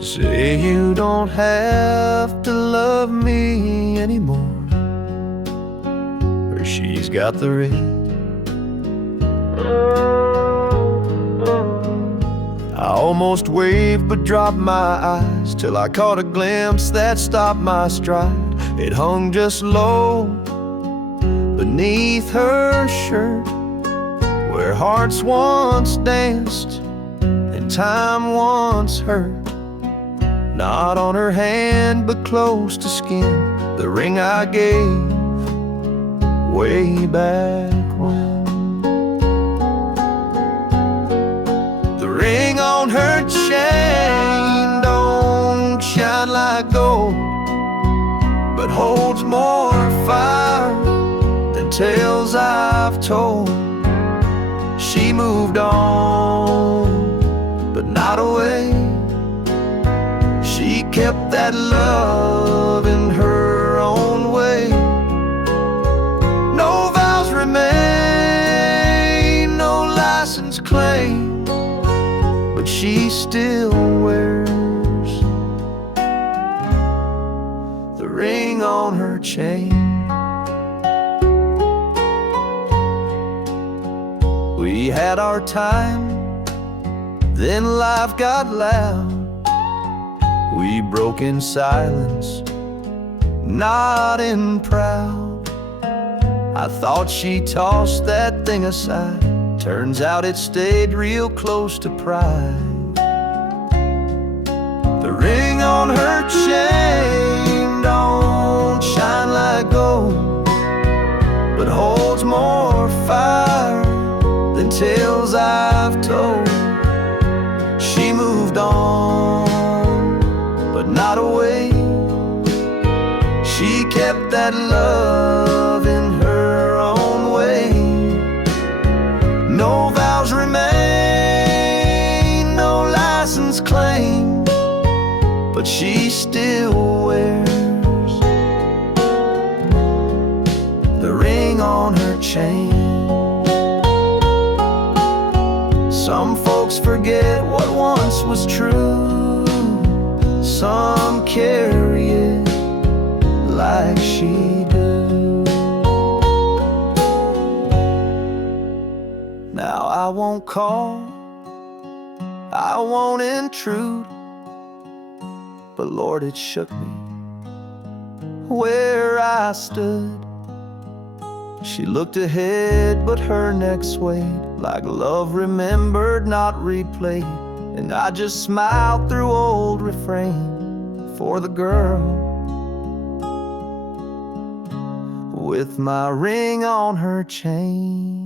Say you don't have to love me anymore, or she's got the ring. I almost waved but dropped my eyes till I caught a glimpse that stopped my stride. It hung just low beneath her shirt, where hearts once danced and time once hurt. Not on her hand but close to skin, the ring I gave way back when. The ring on her chain don't shine like gold, but holds more fire than tales I've told. She moved on, but not away. She kept that love in her own way. No vows remain, no license claim, but she still wears the ring on her chain. We had our time, then life got loud. We broke in silence, not in proud. I thought she tossed that thing aside. Turns out it stayed real close to pride. The ring on her chain don't shine like gold, but holds more fire than tales I've told. She moved on, but not away. She kept that love in her own way. No vows remain, no license claim, but she still wears the ring on her chain. Some folks forget what once was true, some carry it like she do. Now I won't call, I won't intrude, but Lord, it shook me where I stood. She looked ahead, but her neck swayed like love remembered, not replayed. And I just smiled through old refrain for the girl with my ring on her chain.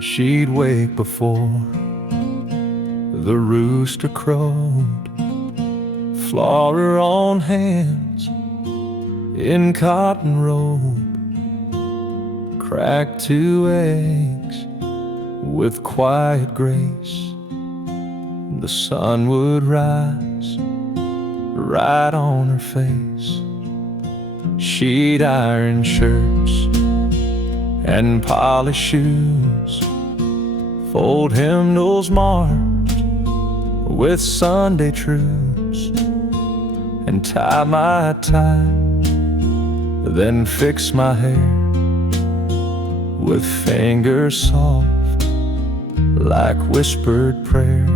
She'd wake before the rooster crowed, floor her own hands in cotton robe, crack 2 eggs with quiet grace. The sun would rise right on her face. She'd iron shirts and polish shoes, fold hymnals marked with Sunday truths, and tie my tie, then fix my hair with fingers soft like whispered prayer.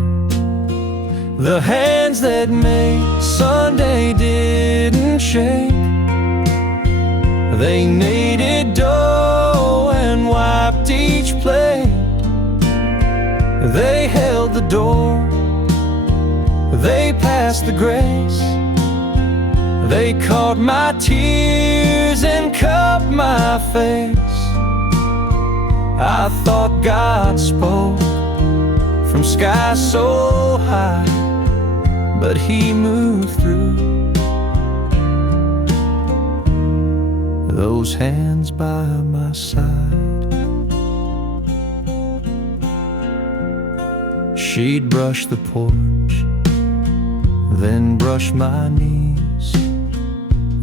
The hands that made Sunday didn't shake. They kneaded dough and wiped each plate. They held the door, they passed the grace. They caught my tears and cupped my face. I thought God spoke skies so high, but he moved through. Those hands by my side, she'd brush the porch, then brush my knees,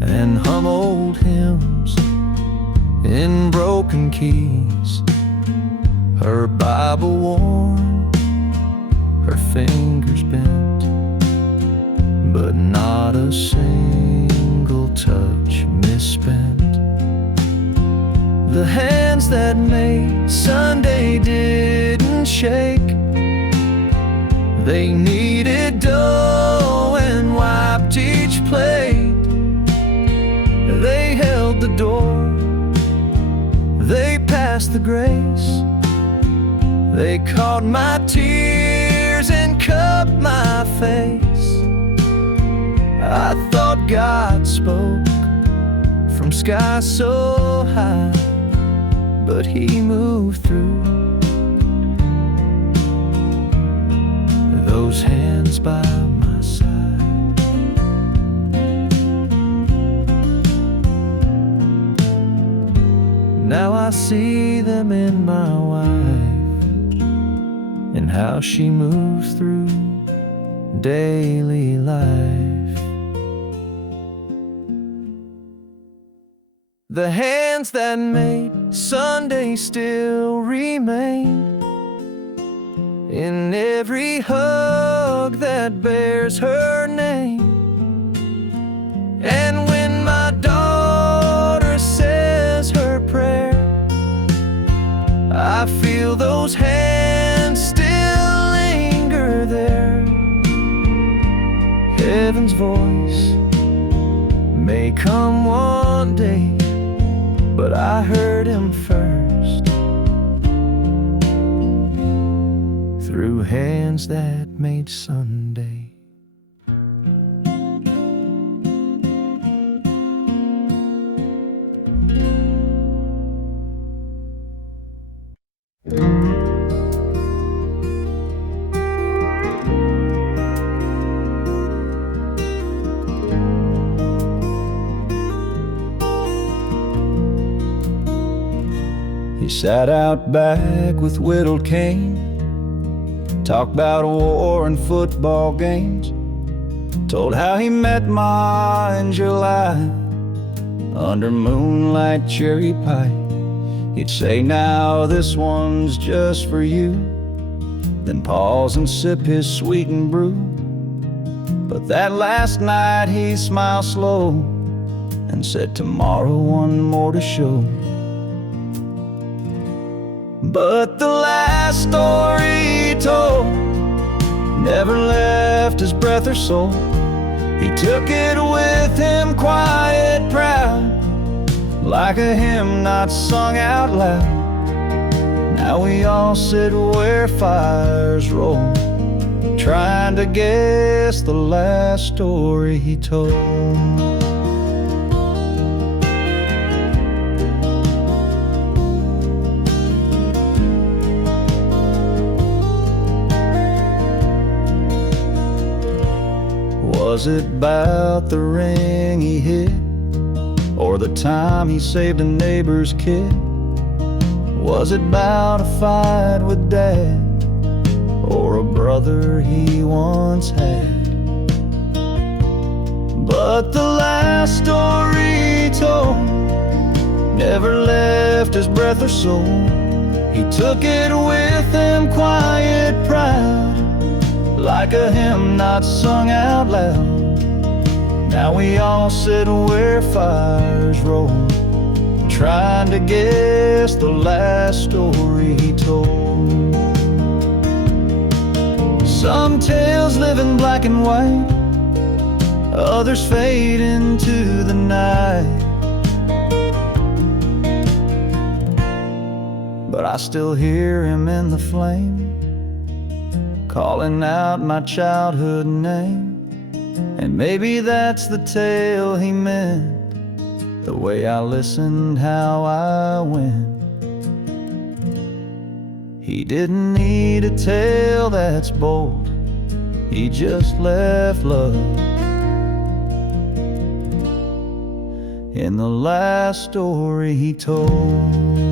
and hum old hymns in broken keys. Her Bible worn, her fingers bent, but not a single touch misspent. The hands that made Sunday didn't shake. They kneaded dough and wiped each plate. They held the door, they passed the grace. They caught my tears and cupped my face. I thought God spoke from skies so high, but he moved through. Those hands by my side, now I see them in my wife, and how she moves through daily life. The hands that made Sunday still remain in every hug that bears her name. And when my daughter says her prayer, I feel those hands still linger there. Heaven's voice may come one day, but I heard him first through hands that made Sunday. He sat out back with whittled cane, talked about war and football games, told how he met Ma in July under moonlight cherry pie. He'd say, now this one's just for you, then pause and sip his sweetened brew. But that last night he smiled slow and said, tomorrow one more to show. But the last story he told never left his breath or soul. He took it with him quiet, proud, like a hymn not sung out loud. Now we all sit where fires roll, trying to guess the last story he told. Was it about the ring he hid, or the time he saved a neighbor's kid? Was it about a fight with Dad, or a brother he once had? But the last story he told never left his breath or soul. He took it with him quiet, proud, like a hymn not sung out loud. Now we all sit where fires roll, trying to guess the last story he told. Some tales live in black and white, others fade into the night. But I still hear him in the flame, calling out my childhood name. And maybe that's the tale he meant, the way I listened, how I went. He didn't need a tale that's bold, he just left love in the last story he told.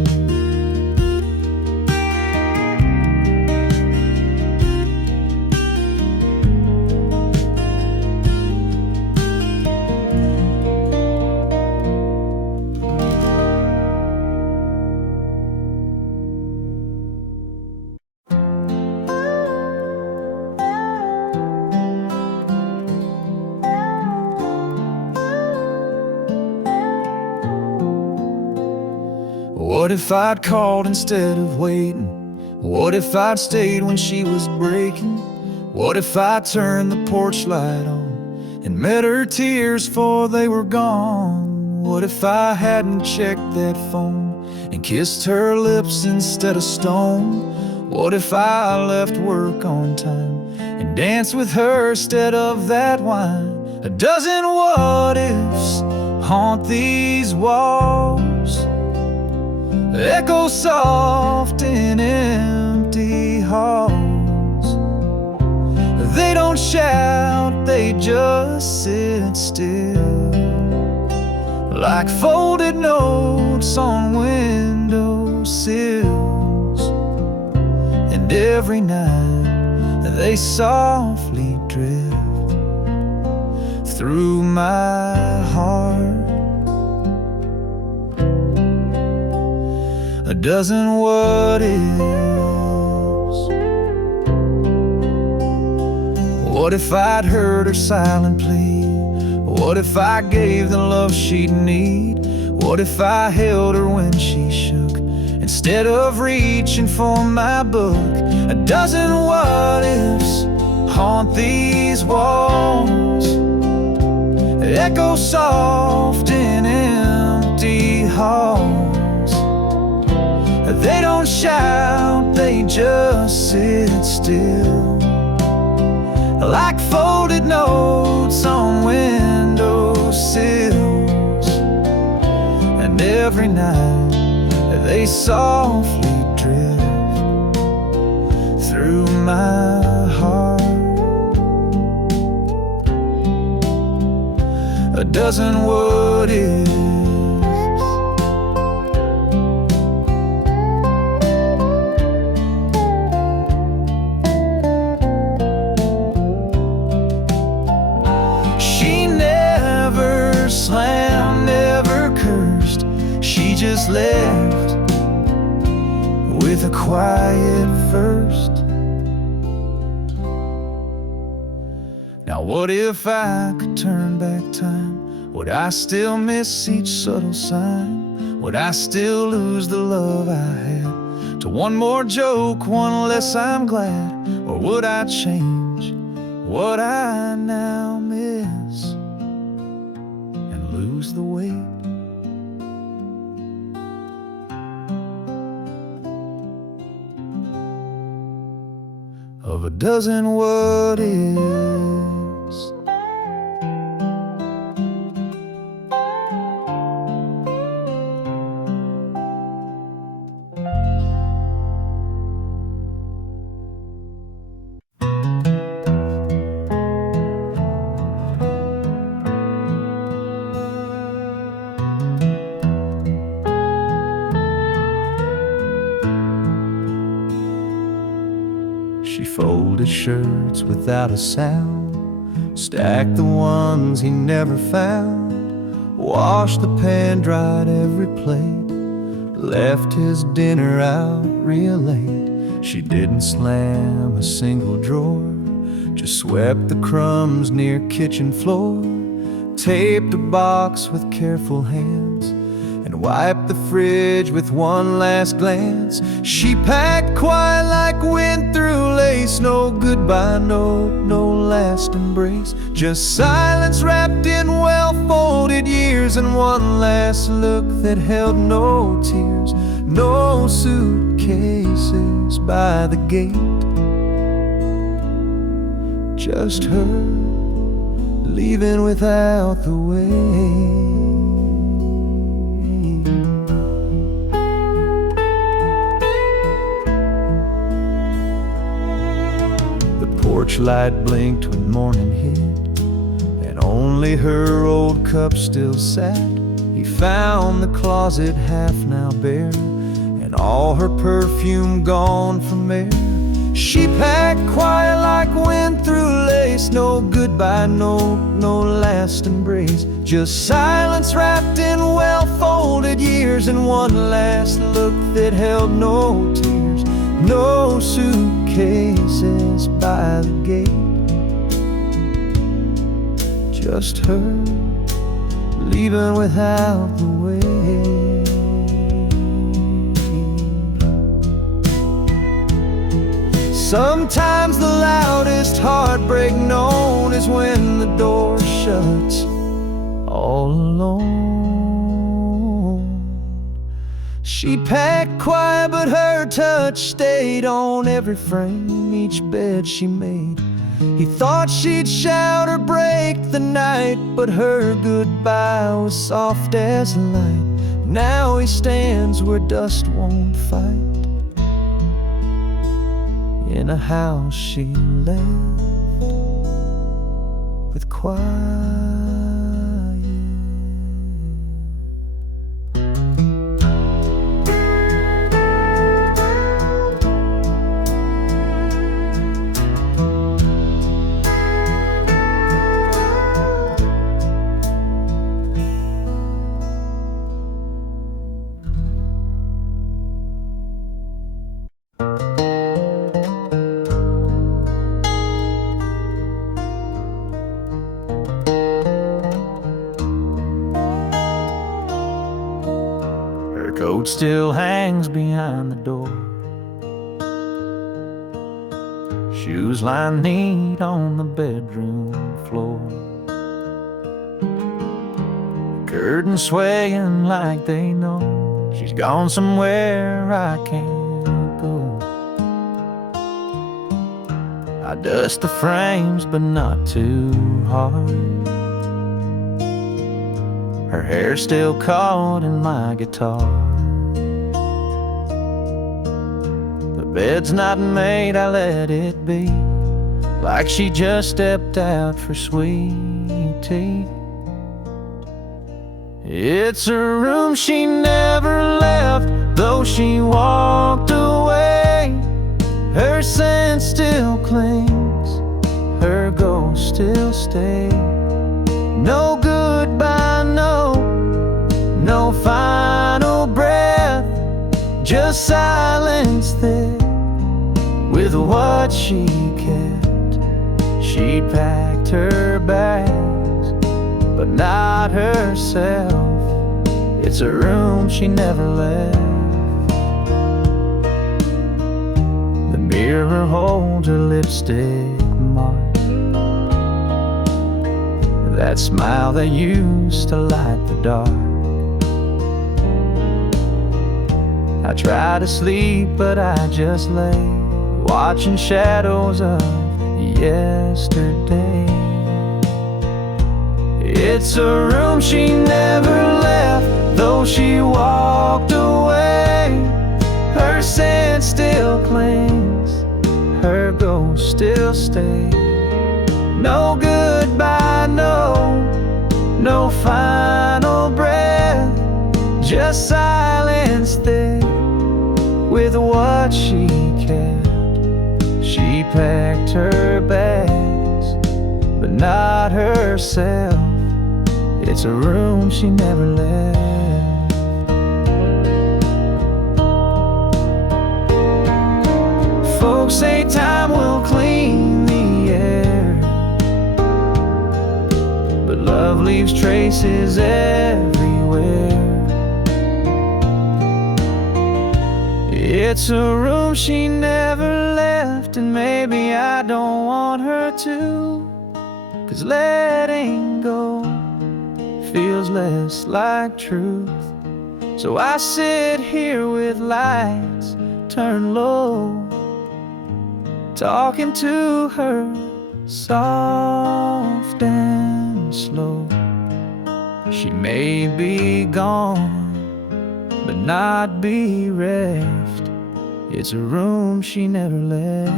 What if I'd called instead of waiting? What if I'd stayed when she was breaking? What if I turned the porch light on and met her tears before they were gone? What if I hadn't checked that phone and kissed her lips instead of stone? What if I left work on time and danced with her instead of that wine? A dozen what ifs haunt these walls, echo soft in empty halls. They don't shout, they just sit still, like folded notes on windowsills. And every night they softly drift through my heart. A dozen what ifs. What if I'd heard her silent plea? What if I gave the love she'd need? What if I held her when she shook instead of reaching for my book? A dozen what ifs haunt these walls, echo soft in empty halls. They don't shout, they just sit still, like folded notes on windowsills. And every night they softly drift through my heart. A dozen what ifs. Slammed, never cursed, she just left with a quiet first. Now what if I could turn back time? Would I still miss each subtle sign? Would I still lose the love I had to one more joke, one less I'm glad? Or would I change what I now miss, lose the weight of a dozen what ifs? She folded shirts without a sound, stacked the ones he never found, washed the pan, dried every plate, left his dinner out real late. She didn't slam a single drawer, just swept the crumbs near kitchen floor, taped a box with careful hands, and wiped the fridge with one last glance. She packed quiet like wind through lace, no goodbye note, no last embrace, just silence wrapped in well-folded years, and one last look that held no tears, no suitcases by the gate, just her leaving without the way. porch light blinked when morning hit, and only her old cup still sat. He found the closet half now bare, and all her perfume gone from air. She packed quiet like wind through lace. No goodbye note, no last embrace, just silence wrapped in well-folded years, and one last look that held no tears. No suitcases by the gate, just her leaving without the way. Sometimes the loudest heartbreak known is when the door shuts all alone. She packed quiet, but her touch stayed on every frame, each bed she made. He thought she'd shout or break the night, but her goodbye was soft as light. Now he stands where dust won't fight, in a house she left with quiet. Her coat still hangs behind the door, shoes lying neat on the bedroom floor, curtains swaying like they know she's gone somewhere I can't go. I dust the frames, but not too hard. Her hair still caught in my guitar. The bed's not made, I let it be, like she just stepped out for sweet tea. It's a room she never left, though she walked away. Her scent still clings, her ghost still stays. No goodbye, no final breath, just silence there with what she kept. She packed her bags, but not herself. It's a room she never left. The mirror holds her lipstick mark, that smile that used to light the dark. I try to sleep, but I just lay watching shadows of yesterday. It's a room she never left, though she walked away. Her scent still clings, her ghost still stays. No goodbye, no final breath, just silence there with what she kept. She packed her bags, but not herself. It's a room she never left. Folks say time will clean the air, but love leaves traces everywhere. It's a room she never left, and maybe I don't want her to, 'cause letting go feels less like truth. So I sit here with lights turned low, talking to her soft and slow. She may be gone, but not bereft. It's a room she never left.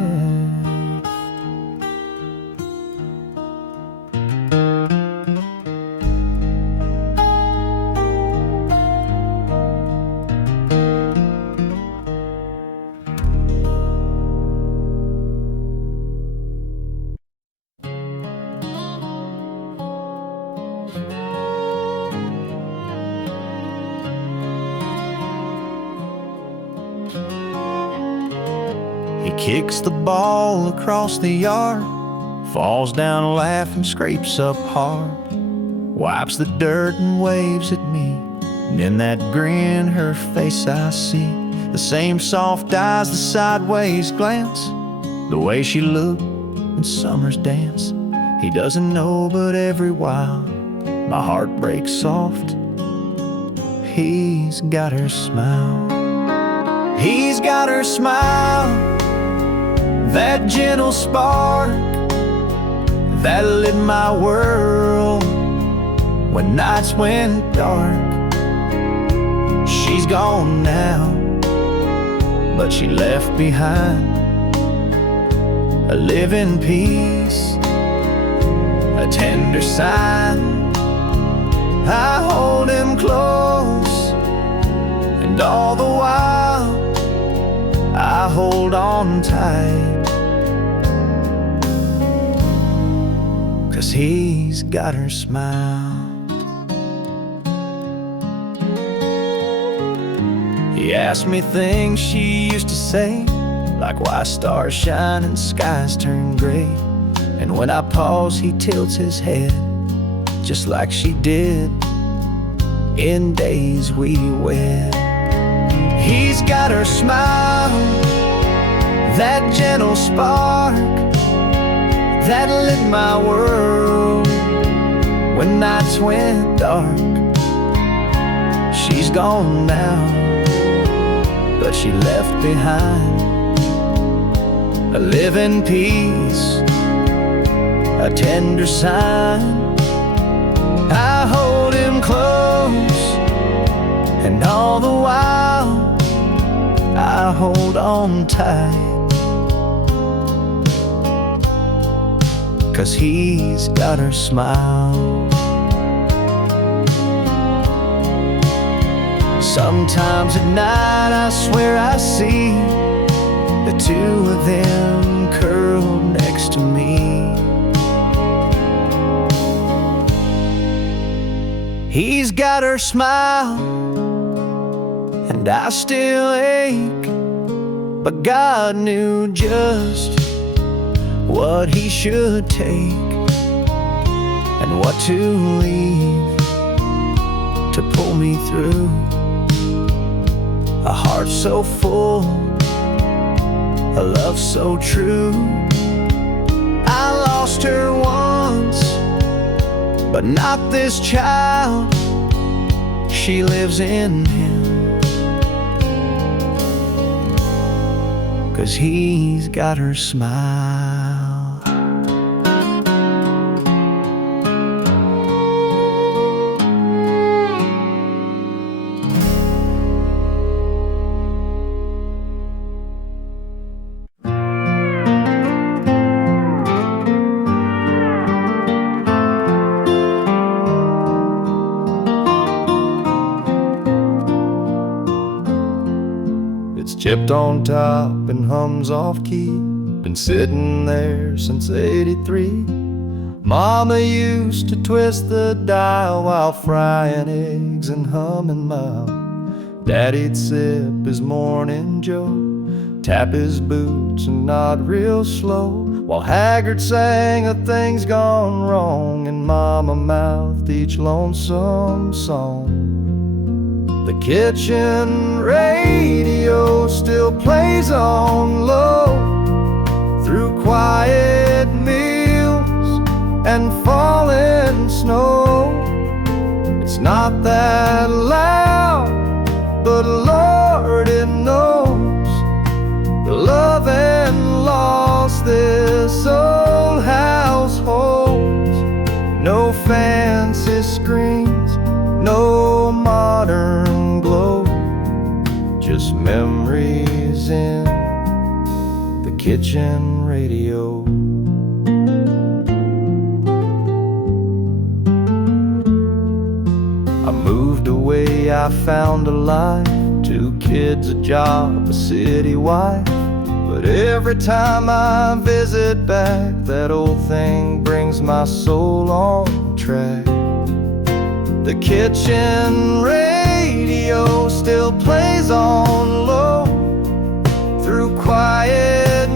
kicks the ball across the yard, falls down laughing, scrapes up hard, wipes the dirt and waves at me. And in that grin, her face I see the same soft eyes, the sideways glance, the way she looked in summer's dance. He doesn't know, but every while my heart breaks soft. He's got her smile. He's got her smile, that gentle spark that lit my world when nights went dark. She's gone now, but she left behind a living peace, a tender sign. I hold him close, and all the while I hold on tight, 'cause he's got her smile. He asked me things she used to say, like why stars shine and skies turn gray. And when I pause, he tilts his head, just like she did in days we wed. He's got her smile, that gentle spark that lit my world when nights went dark. She's gone now, but she left behind a living peace, a tender sign. I hold him close, and all the while I hold on tight, 'cause he's got her smile. Sometimes at night I swear I see the two of them curled next to me. He's got her smile, and I still ache, but God knew just what he should take and what to leave to pull me through. A heart so full, a love so true. I lost her once, but not this child. She lives in him, 'cause he's got her smile. It's chipped on top and hums off key. Been sitting there since '83. Mama used to twist the dial while frying eggs and humming mild. Daddy'd sip his morning joe, tap his boots and nod real slow, while Haggard sang a things gone wrong, and Mama mouthed each lonesome song. The kitchen radio still plays on low through quiet meals and falling snow. It's not that loud, but Lord, it knows the love and loss this old house holds. No fancy screens, no modern glow, just memories in the kitchen radio. I moved away, I found a life, 2 kids, a job, a city wife. But every time I visit back, that old thing brings my soul on track. The kitchen radio still plays on low through quiet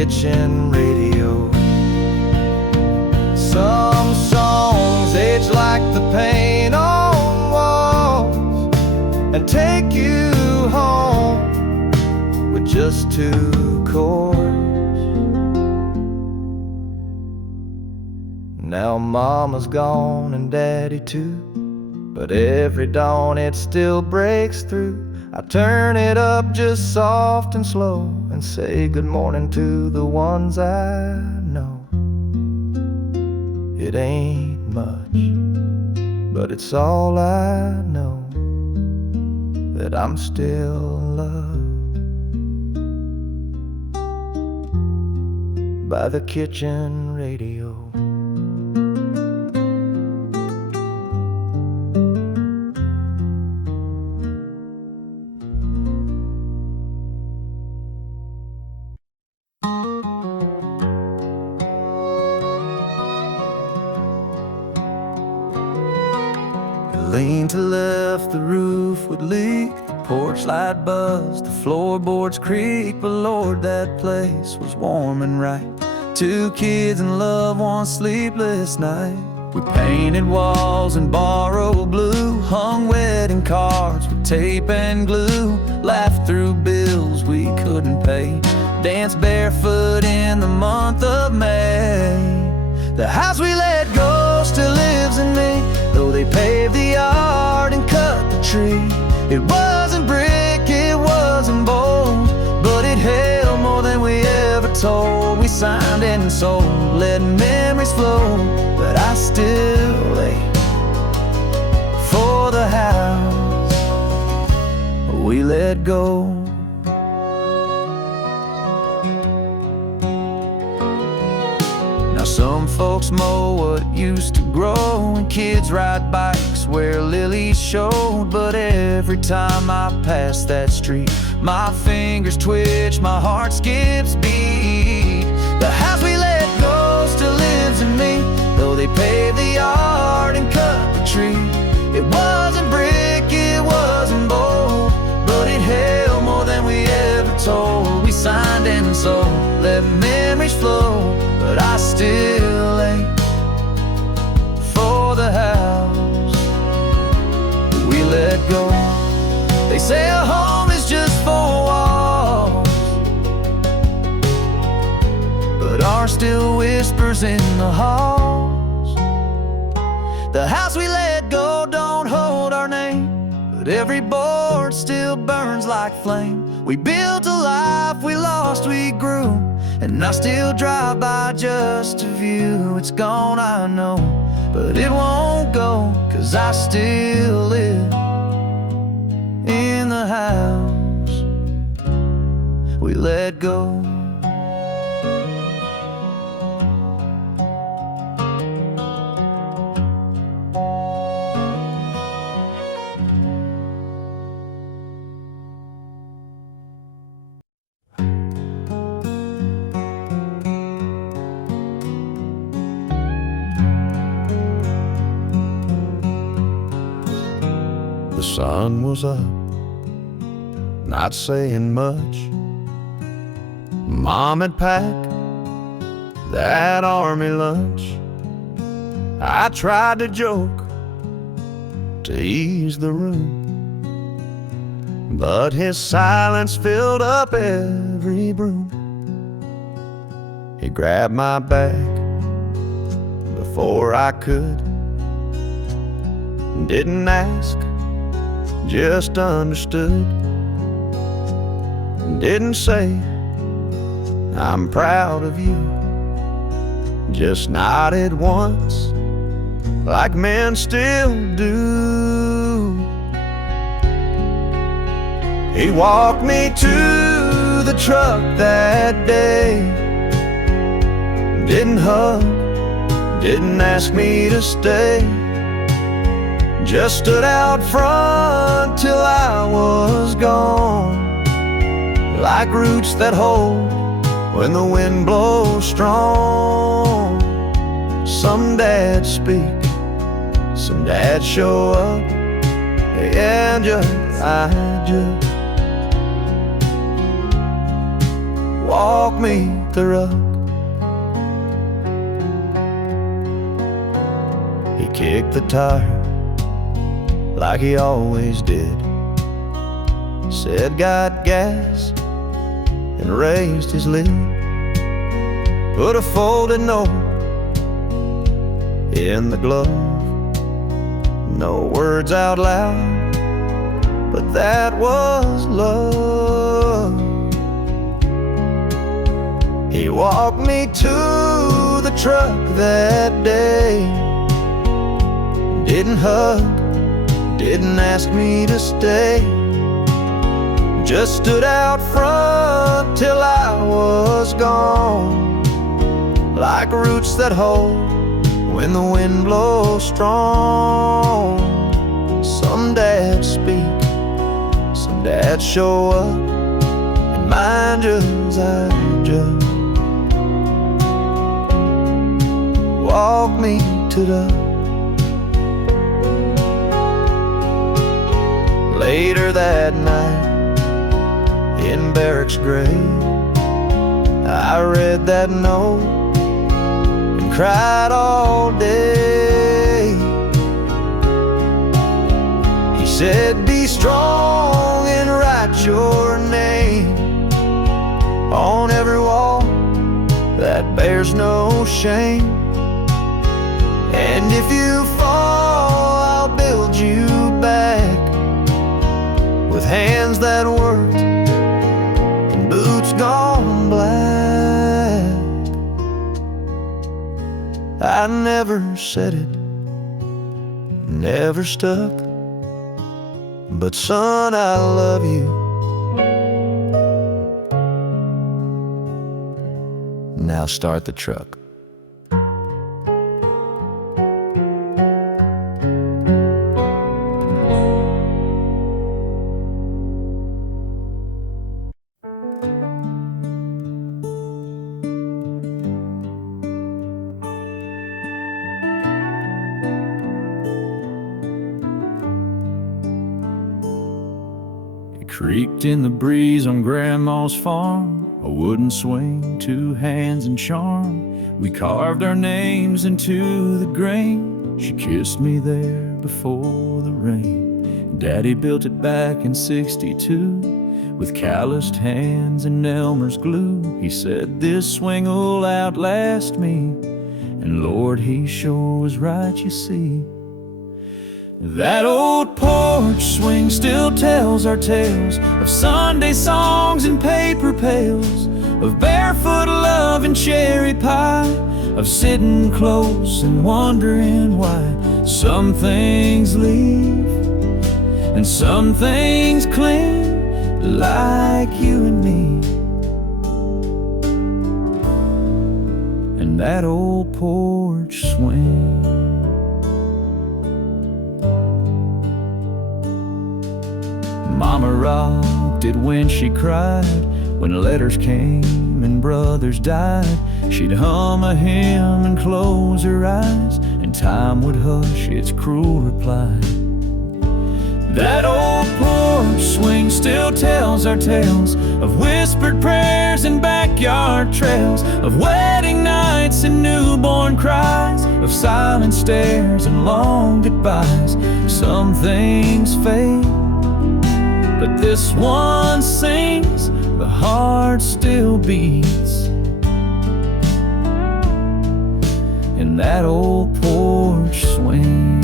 kitchen radio. Some songs age like the paint on walls and take you home with just 2 chords. Now mama's gone and daddy too, but every dawn it still breaks through. I turn it up just soft and slow and say good morning to the ones I know. It ain't much, but it's all I know, that I'm still loved by the kitchen radio. Lean to left, the roof would leak, the porch light buzzed, the floorboards creak. But Lord, that place was warm and right. 2 kids in love, 1 sleepless night. We painted walls in borrowed blue, hung wedding cards with tape and glue, laughed through bills we couldn't pay, danced barefoot in the month of May. The house we let go still lives in me, though they paved the yard and cut the tree. It wasn't brick, it wasn't bold, but it held more than we ever told. We signed and sold, letting memories flow, but I still ache for the house we let go. Now some folks mow what used to grow, and kids ride bikes where lilies showed. But every time I pass that street, my fingers twitch, my heart skips beat. The house we let go still lives in me, though they paved the yard and cut the tree. It wasn't brick, it wasn't bold, but it held more than we ever told. We signed and sold, let memories flow, but I still ache for the house we let go. They say a home is just 4 walls, but ours still whispers in the halls. The house we let go don't hold our name, but every board still burns like flame. We built a life, we lost, we grew, and I still drive by just to view. It's gone, I know, but it won't go, 'cause I still live in the house we let go. The sun was up, not saying much. Mom had packed that army lunch. I tried to joke to ease the room, but his silence filled up every room. He grabbed my bag before I could, didn't ask, just understood. Didn't say, I'm proud of you, just nodded once, like men still do. He walked me to the truck that day, didn't hug, didn't ask me to stay, just stood out front till I was gone, like roots that hold when the wind blows strong. Some dads speak, some dads show up, and I just walk me kicked the rug. He kicked the tire like he always did. Said, "Got gas," and raised his lid. Put a folded note in the glove. No words out loud, but that was love. He walked me to the truck that day. Didn't hug, didn't ask me to stay. Just stood out front till I was gone, like roots that hold when the wind blows strong. Some dads speak, some dads show up, and mine just walk me to the. Later that night, in barracks gray, I read that note and cried all day. He said, "Be strong and write your name on every wall that bears no shame. And if you fall, I'll build you back with hands that worked and boots gone black." I never said it, never stuck, but son, I love you. Now start the truck. Creaked in the breeze on Grandma's farm, a wooden swing, 2 hands and charm. We carved our names into the grain. She kissed me there before the rain. Daddy built it back in '62 with calloused hands and Elmer's glue. He said, "This swing will outlast me," and Lord, he sure was right, you see. That old porch swing still tells our tales of Sunday songs and paper pails, of barefoot love and cherry pie, of sitting close and wondering why some things leave and some things cling, like you and me. And that old porch swing. Mama rocked it when she cried, when letters came and brothers died. She'd hum a hymn and close her eyes, and time would hush its cruel reply. That old porch swing still tells our tales of whispered prayers and backyard trails, of wedding nights and newborn cries, of silent stares and long goodbyes. Some things fade, but this one sings, the heart still beats. In that old porch swing.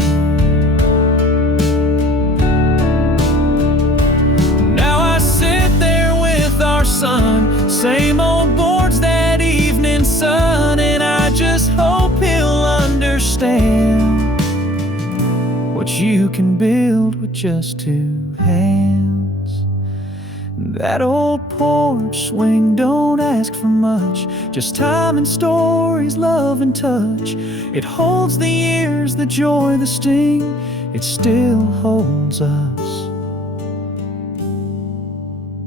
Now I sit there with our son, same old boards, that evening sun, and I just hope he'll understand what you can build with just 2 hands. That old porch swing don't ask for much, just time and stories, love and touch. It holds the years, the joy, the sting, it still holds us.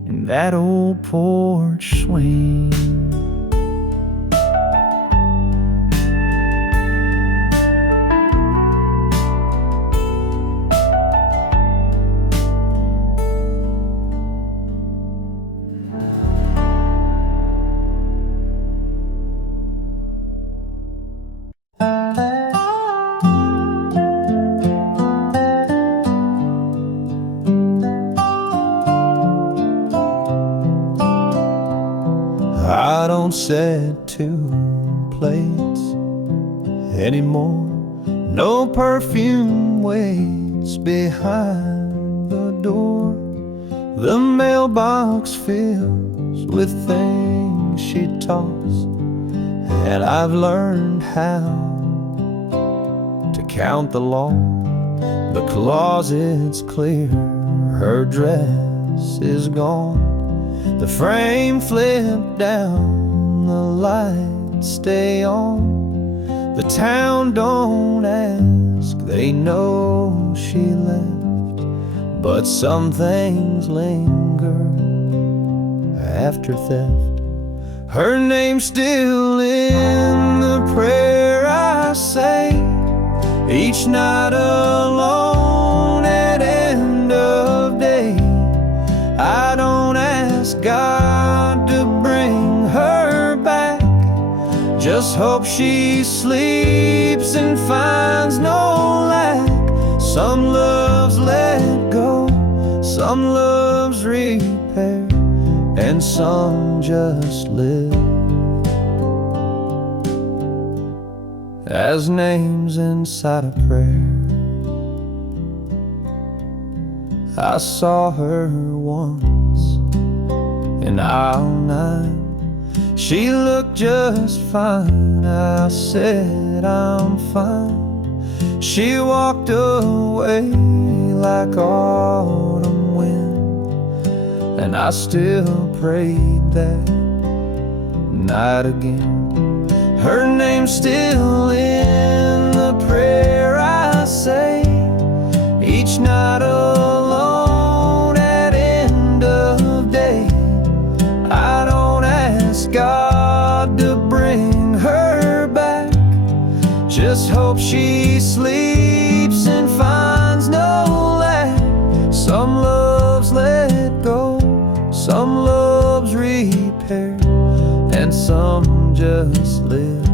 In that old porch swing. set two plates anymore. No perfume waits behind the door. The mailbox fills with things she tossed, and I've learned how to count the loss. The closet's clear, her dress is gone. The frame flipped down, the lights stay on. The town don't ask, they know she left. But some things linger after theft. Her name's still in the prayer I say each night alone at end of day. I don't ask God to bring her back, just hope she sleeps and finds no lack. Some loves let go, some loves repair, and some just live as names inside a prayer. I saw her once in aisle 9. She looked just fine. I said, I'm fine. She walked away like autumn wind, and I still prayed that night again. Her name's still in the prayer I say each night alone at end of day. I don't ask God to bring her back, just hope she sleeps and finds no lack. Some loves let go, some loves repair, and some just live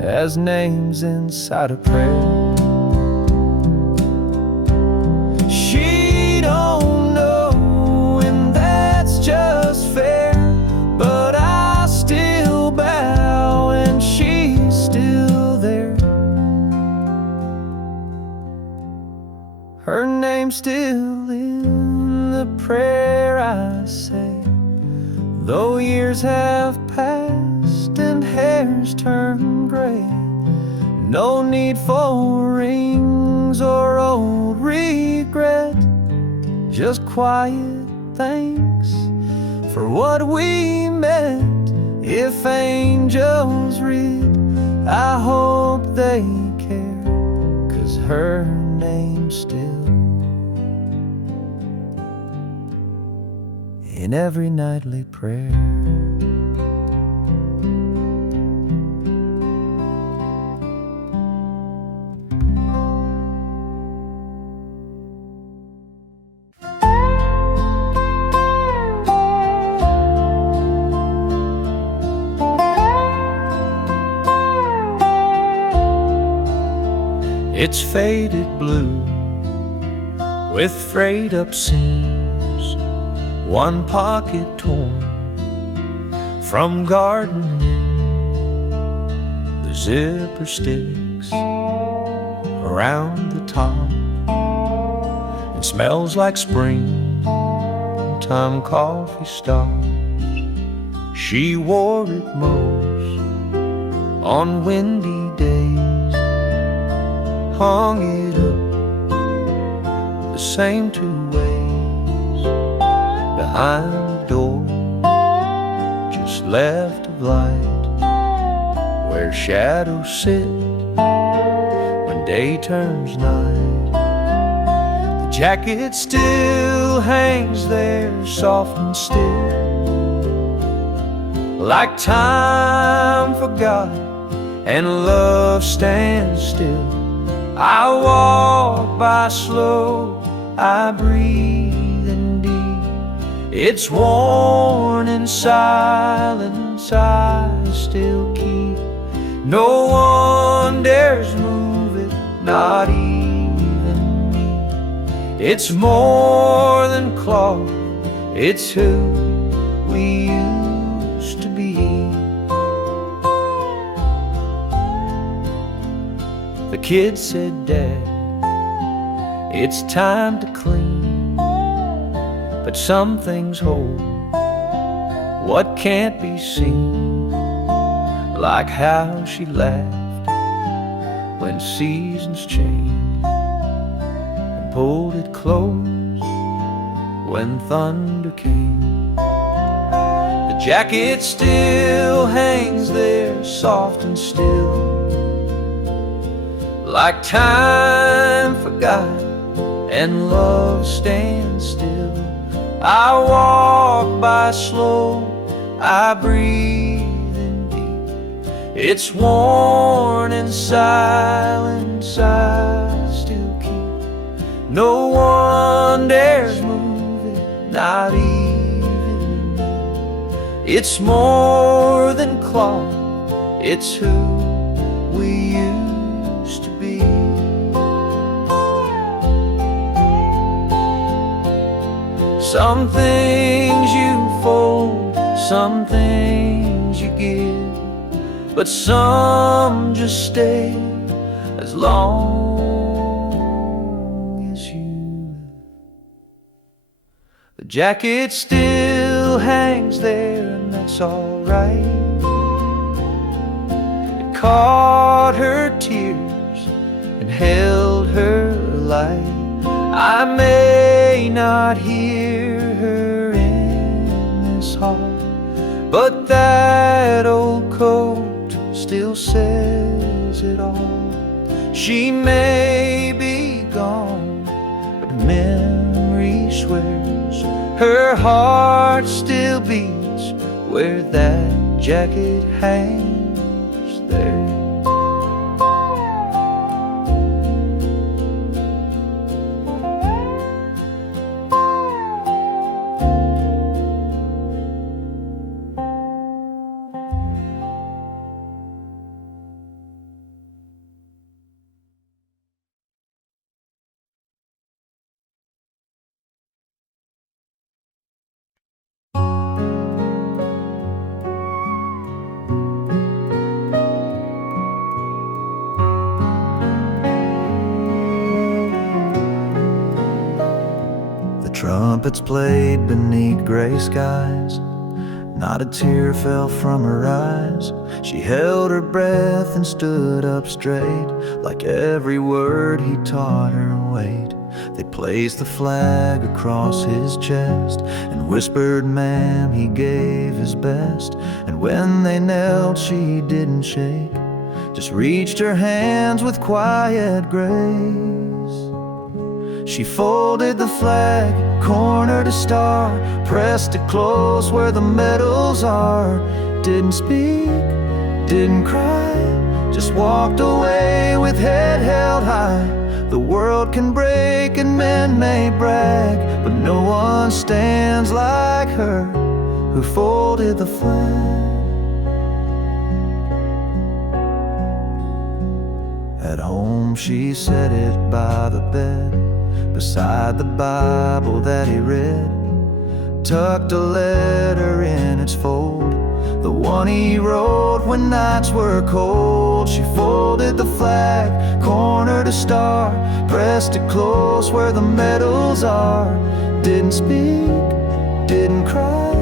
as names inside a prayer. She don't know, and that's just fair, but I still bow and she's still there. Her name's still in the prayer I say, though years have passed and hair's turned gray. No need for rings or old regret, just quiet thanks for what we met. If angels read, I hope they care, 'cause her name's still in every nightly prayer. It's faded blue with frayed up seams, one pocket torn from gardening. The zipper sticks around the top. It smells like springtime coffee stops. She wore it most on windy days, hung it up the same two ways behind the door, just left of light where shadows sit when day turns night. The jacket still hangs there soft and still, like time forgot and love stands still. I walk by slow, I breathe in deep. It's worn in silence, I still keep. No one dares move it, not even me. It's more than cloth, it's who we used to be. The kid said, Dad, it's time to clean, but some things hold what can't be seen, like how she laughed when seasons changed and pulled it close when thunder came. The jacket still hangs there, soft and still, like time forgot and love stands still. I walk by slow, I breathe in deep. It's worn and silence I still keep. No one dares move it, not even me. It's more than cloth, it's who we used to be. Some things you fold, some things you give, but some just stay as long as you. The jacket still hangs there, and that's alright. It caught her tears and held her light. I may not hear her in this hall, but that old coat still says it all. She may be gone, but memory swears her heart still beats where that jacket hangs there. Trumpets played beneath gray skies, not a tear fell from her eyes. She held her breath and stood up straight, like every word he taught her weighed. They placed the flag across his chest and whispered, "Ma'am, he gave his best." And when they knelt, she didn't shake, just reached her hands with quiet grace. She folded the flag, corner to star, pressed it close where the medals are. Didn't speak, didn't cry, just walked away with head held high. The world can break and men may brag, but no one stands like her who folded the flag. At home she said it by the bed, beside the Bible that he read, tucked a letter in its fold, the one he wrote when nights were cold. She folded the flag, corner to star, pressed it close where the medals are. Didn't speak, didn't cry,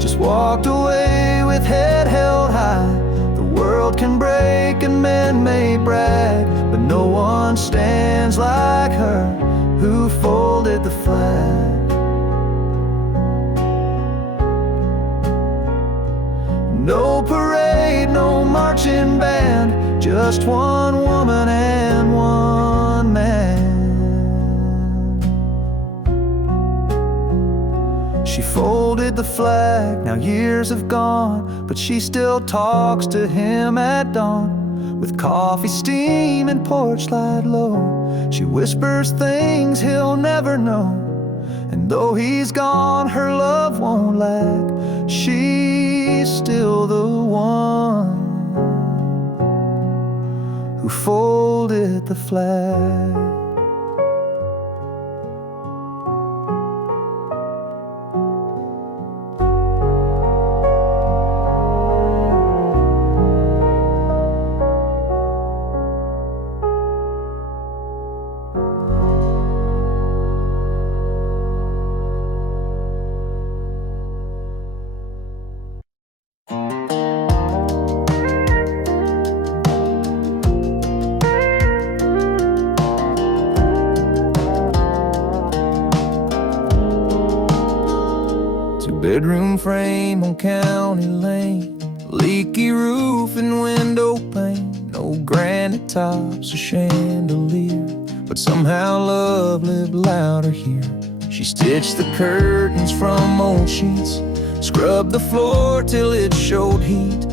just walked away with head held high. The world can break and men may brag, but no one stands like her who folded the flag. No parade, no marching band, just one woman and one man. She folded the flag, now years have gone, but she still talks to him at dawn. With coffee steam and porch light low, she whispers things he'll never know. And though he's gone, her love won't lack. She's still the one who folded the flag. bedroom frame on County Lane, leaky roof and window pane, no granite tops or chandelier, but somehow love lived louder here. She stitched the curtains from old sheets, scrubbed the floor till it showed heat,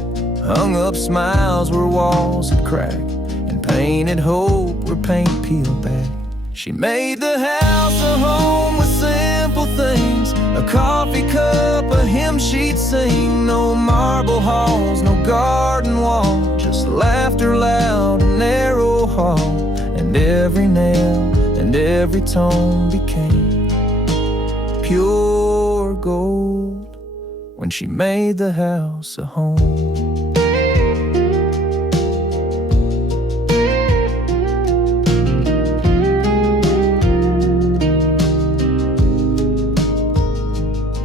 hung up smiles where walls had cracked, and painted hope where paint peeled back. She made the house a home with simple things, a coffee cup, a hymn she'd sing. No marble halls, no garden wall, just laughter loud and narrow hall. And every nail and every tone became pure gold when she made the house a home.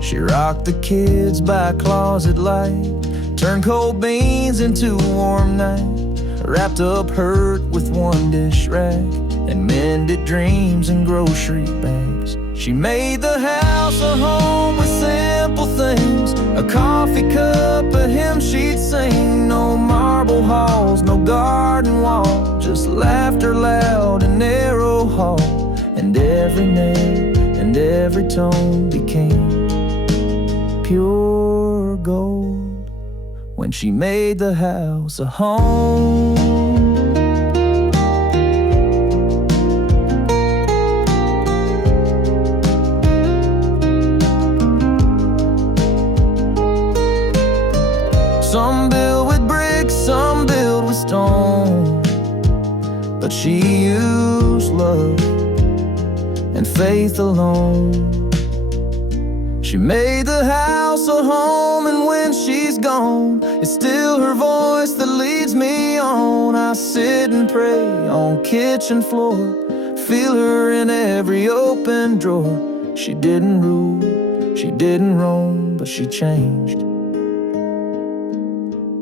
She rocked the kids by closet light, turned cold beans into a warm night, wrapped up hurt with one dish rag, and mended dreams in grocery bags. She made the house a home with simple things, a coffee cup, a hymn she'd sing. No marble halls, no garden wall, just laughter loud and narrow hall. And every nail and every tone became pure gold when she made the house a home. Some build with bricks, some build with stone, but she used love and faith alone. She made the house a home, and when she's gone, it's still her voice that leads me on. I sit and pray on kitchen floor, feel her in every open drawer. She didn't rule, she didn't roam, but she changed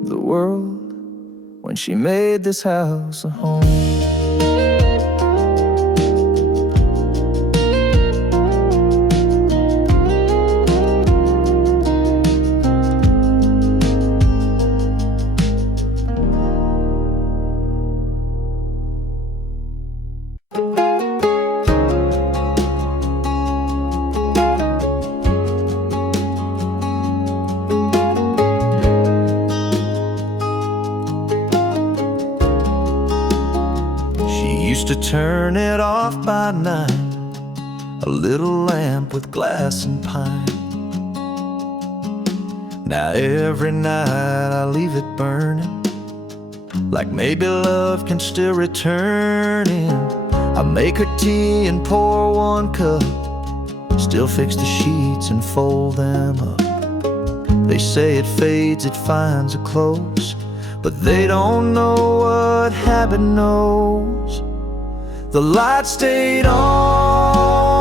the world when she made this house a home. Used to turn it off by night, a little lamp with glass and pine. Now every night I leave it burning, like maybe love can still return in. I make her tea and pour one cup, still fix the sheets and fold them up. They say it fades, it finds a close, but they don't know what habit knows. The light stayed on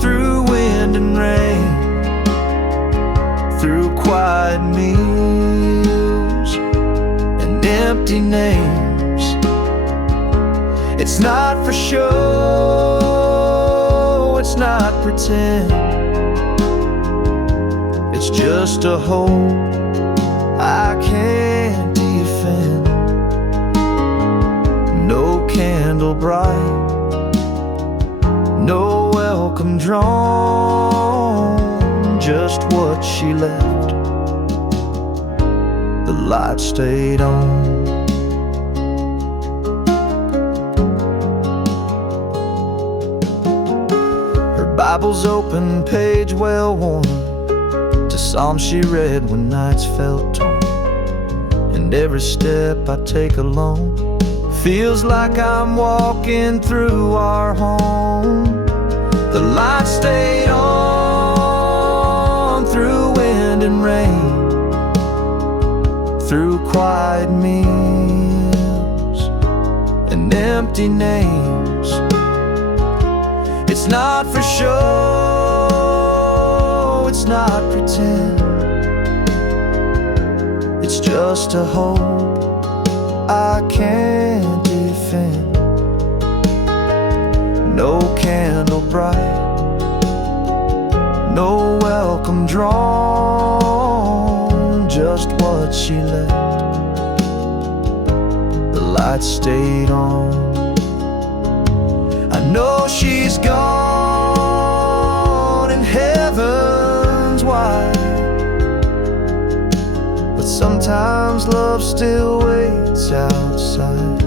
through wind and rain, through quiet meals and empty names. It's not for show, it's not pretend, it's just a hope I can't defend. No candle bright, no welcome drawn, just what she left. The light stayed on. Her Bible's open, page well worn, to Psalms she read when nights felt torn. And every step I take alone feels like I'm walking through our home. The light stayed on through wind and rain, through quiet meals and empty names. It's not for show, it's not pretend, it's just a hope I can't defend. No candle bright, no welcome drawn, just what she left. The lights stayed on. I know she's gone and heaven's wide, but sometimes love still waits outside.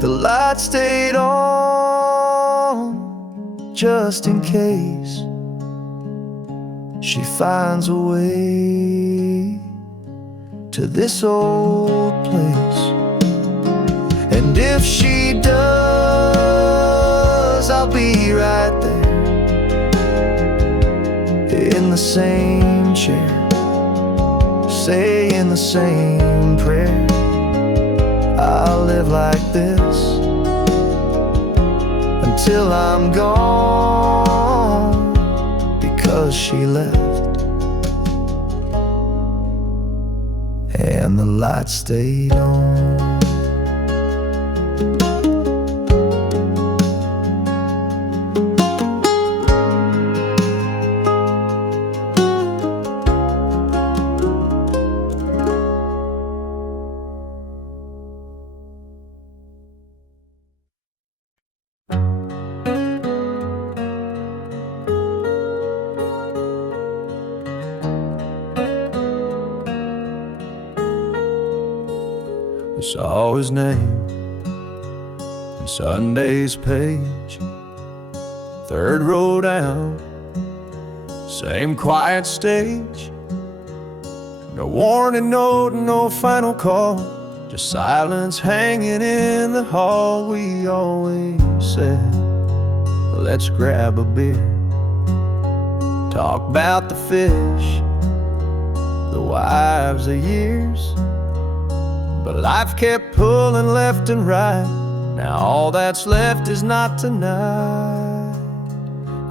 The lights stayed on, just in case she finds a way to this old place. And if she does, I'll be right there in the same chair, saying the same prayer. I'll live like this until I'm gone, because she left and the lights stayed on. I saw his name in Sunday's page, third row down, same quiet stage. No warning note, no final call, just silence hanging in the hall. We always said, let's grab a beer, talk about the fish, the wives of years. But life kept pulling left and right. Now all that's left is not tonight.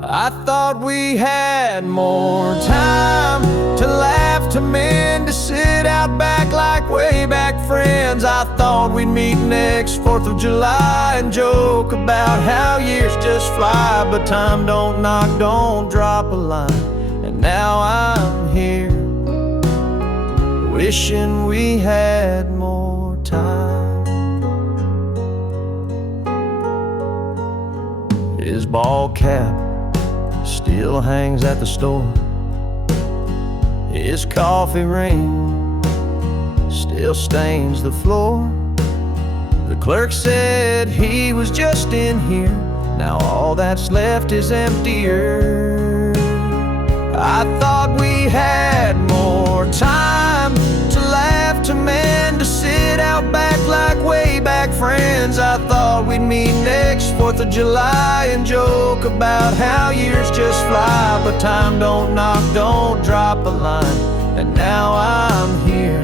I thought we had more time to laugh, to mend, to sit out back like way back friends. I thought we'd meet next 4th of July and joke about how years just fly. But time don't knock, don't drop a line. And now I'm here, wishing we had more time. His ball cap still hangs at the store. His coffee ring still stains the floor. The clerk said he was just in here. Now all that's left is emptier. I thought we had more time to laugh, to mend, to sit out back like way back friends. I thought we'd meet next 4th of July and joke about how years just fly. But time don't knock, don't drop a line. And now I'm here,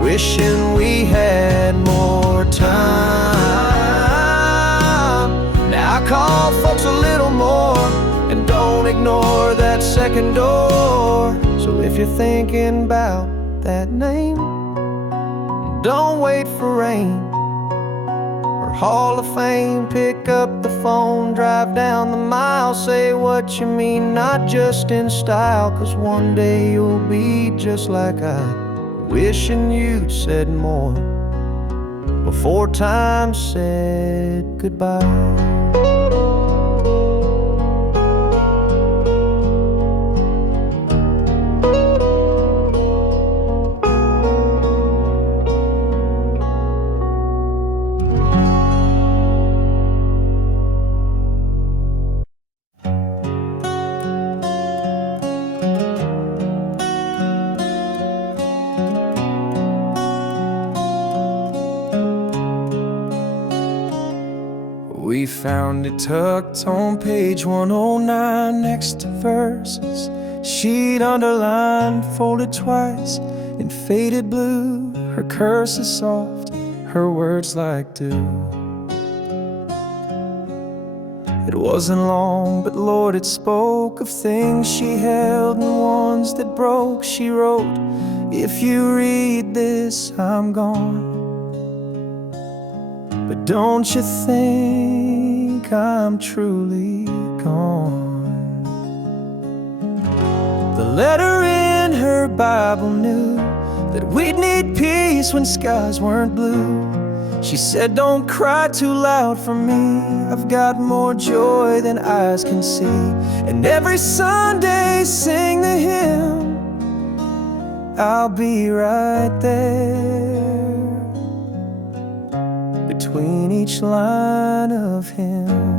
wishing we had more time. Now I call folks a little more, and don't ignore that second door. So if you're thinking about that name, don't wait for rain or Hall of Fame. Pick up the phone, drive down the mile, say what you mean, not just in style. 'Cause one day you'll be just like I, wishing you'd said more before time said goodbye. We found it tucked on page 109 next to verses she'd underlined, folded twice in faded blue. Her curse is soft, her words like dew. It wasn't long, but Lord, it spoke of things she held and ones that broke. She wrote, if you read this, I'm gone. But don't you think I'm truly gone? letter in her Bible knew that we'd need peace when skies weren't blue. She said, don't cry too loud for me, I've got more joy than eyes can see. And every Sunday sing the hymn, I'll be right there between each line of hymn.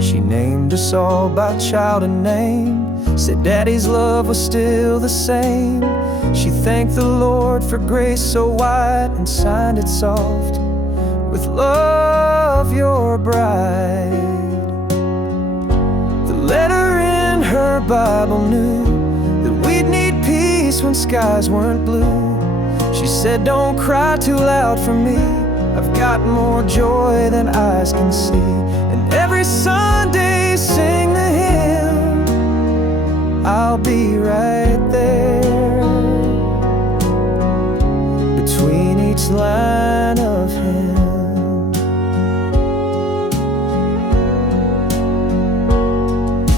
She named us all by child and name, said Daddy's love was still the same. She thanked the Lord for grace so wide and signed it soft with love, your bride. The letter in her Bible knew that we'd need peace when skies weren't blue. She said, don't cry too loud for me, I've got more joy than eyes can see. And every Sunday sing the hymn, I'll be right there between each line of hymn.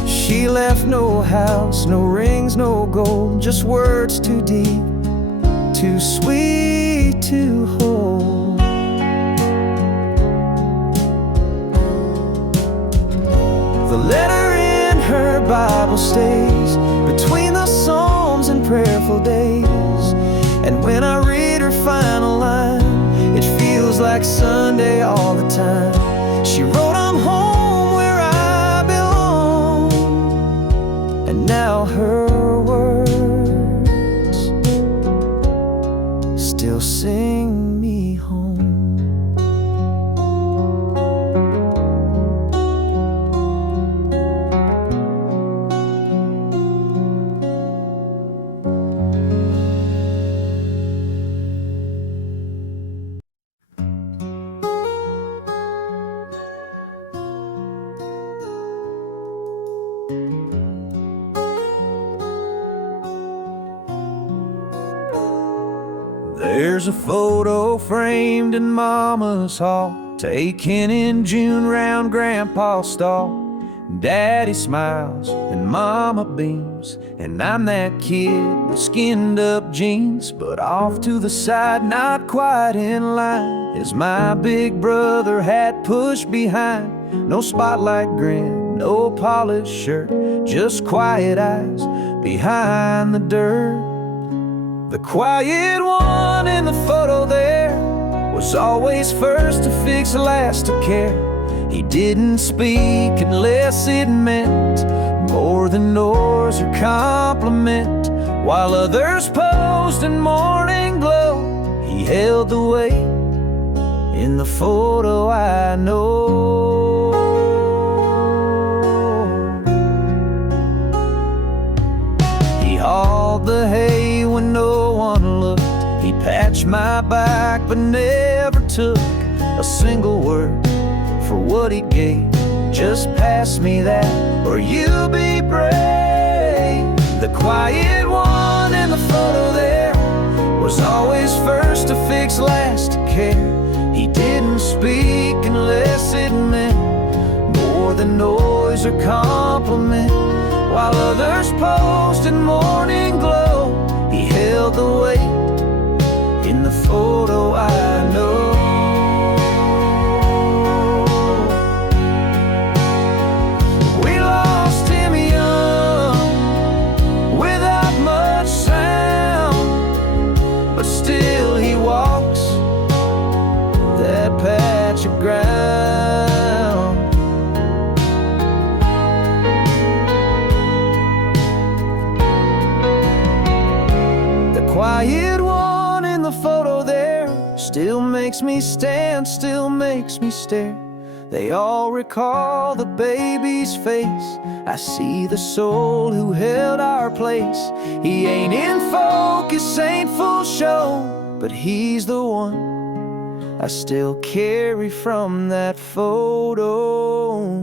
She left no house, no rings, no gold, just words too deep, too sweet to hold. The letter in her Bible stays between the Psalms and prayerful days. And when I read her final line, it feels like Sunday all the time. She wrote, I'm home where I belong. And now her words still sing me home. There's a photo framed in Mama's hall, taken in June round Grandpa's stall. Daddy smiles and Mama beams, and I'm that kid with skinned up jeans. But off to the side, not quite in line, is my big brother hat pushed behind. No spotlight grin, no polished shirt, just quiet eyes behind the dirt. The quiet one in the photo there was always first to fix, last to care. He didn't speak unless it meant more than noise or compliment. While others posed in morning glow, he held the weight in the photo I know. He hauled the hay when no one looked, he patched my back but never took a single word for what he gave. Just pass me that or you be brave. The quiet one in the photo there was always first to fix, last to care. He didn't speak unless it meant more than noise or compliment. While others posed in morning glow, he held the weight in the photo I know. We lost him young, without much sound, but still he walks that patch of ground. The quiet one in the photo there still makes me stand, still makes me stare. They all recall the baby's face. I see the soul who held our place. He ain't in focus, ain't full show, but he's the one I still carry from that photo.